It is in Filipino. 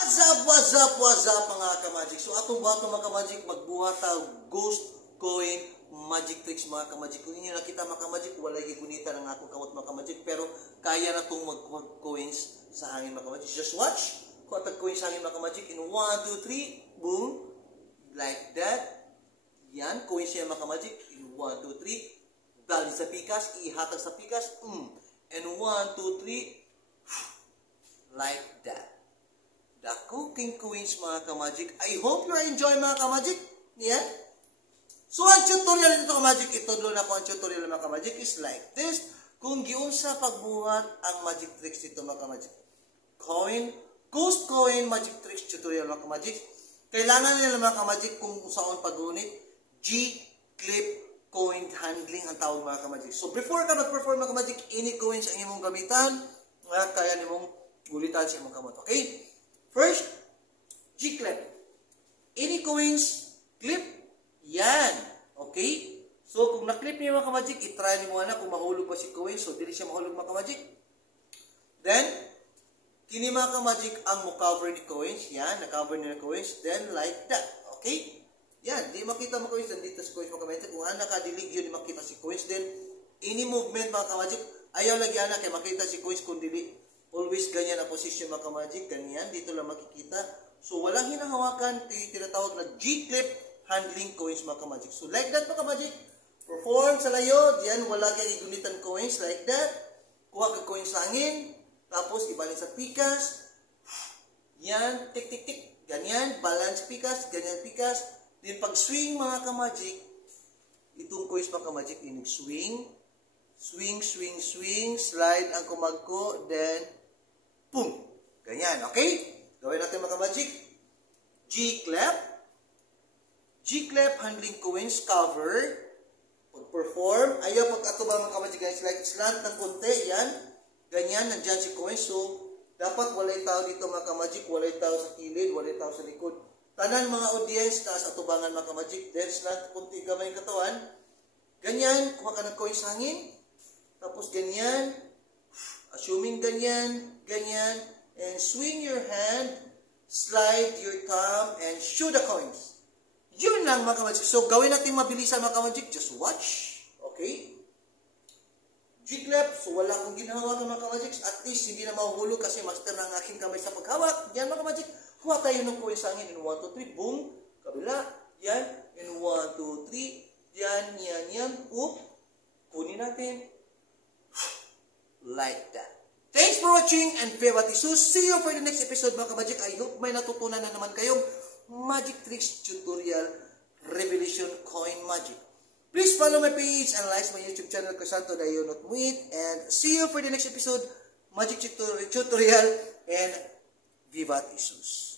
What's up mga ka-magic? So atong buhat mga ka-magic, magbuhat ta ghost coin magic tricks mga ka-magic. Kung inyo nakita mga ka-magic, walay gigunita ng akong kawat mga ka-magic, pero kaya na itong mag-coins sa hangin mga ka-magic. Just watch. Kuha tag-coins sa hangin mga ka-magic in 1, 2, 3, boom. Like that. Yan, coins yan mga ka-magic in 1, 2, 3. Dali sa pikas, ihatag sa pikas. And 1, 2, 3. Like that. The cooking coins mga ka-magic. I hope you are enjoying mga ka-magic. Yeah? So ang tutorial nito ka-magic, itudlo na ko ang tutorial mga ka-magic is like this. Kung giunsa pagbuhat ang magic tricks dito mga ka-magic. Ghost coin magic tricks tutorial mga ka-magic. Kailangan nila mga ka-magic kung saan paggunit G-clip coin handling ang tawag mga ka-magic. So before ka mag-perform mga ka-magic, any coins ang imong gamitan, kaya nimong gulitan sa imong kamot. Okay? First, G-clip. Any coins, clip. Yan. Okay? So, kung na-clip niyo mga ka-magic, itry niyo muna kung mahulog pa si coins. So, dili siya mahulog mga ka-magic. Then, kini mga ka-magic ang mo-cover ni coins. Yan, na-cover niyo na coins. Then, like that. Okay? Yan, di makita mo coins. Nandito si coins mga ka-magic. Kung nakadilig yun, di makita si coins. Then, any movement mga ka-magic, ayaw lagi kay makita si coins kung dili. Always ganyan ang position mga ka-magic, ganyan, dito lang makikita. So, walang hinahawakan, tinatawag na G-clip handling coins mga ka-magic. So, like that mga ka-magic, perform sa layo, diyan, wala kayo igunitan coins, like that. Kuha ka coins sa hangin, tapos ibalik sa pikas. Yan, tik-tik-tik, ganyan, balance pikas, ganyan pikas. Then, pag swing mga ka-magic, itong coins mga ka-magic, inig swing, slide ang kumagko, then, boom! Ganyan, okay? Gawin natin mga ka-magic. G-clap. G-clap, handling coins, cover. Pag-perform. Ayaw pag-atubang mga ka-magic guys. Like, slant ng konti, yan. Ganyan, nandyan si coins. So, dapat walay tao dito mga ka-magic. Walay tao sa kilid, walay tao sa likod. Tanan mga audience, taas atubangan mga ka-magic. Then, slant, konti gamay katawan. Ganyan, kuha ka ng coins hangin. Tapos ganyan, assuming ganyan, and swing your hand, slide your thumb, and shoot the coins. Yun lang mga ka-magic. So, gawin natin mabilisan mga ka-magic. Just watch. Okay? G-clap. So, wala akong ginahawakan mga ka-magic. At least, hindi na mahuhulog kasi master na ang aking kamay sa paghawak. Yan mga ka-magic. Huwa tayo ng coins sa hangin. In 1, 2, 3. Boom. Kabila. Yan. In 1, 2, 3. Yan. Oop. Kunin natin. Like that. Thanks for watching and Viva Jesus. See you for the next episode mga ka-magic. I hope may natutunan na naman kayong magic tricks tutorial revelation coin magic. Please follow my page and like my YouTube channel Crisanto Dayonot Muit, and see you for the next episode magic tutorial and Viva Jesus.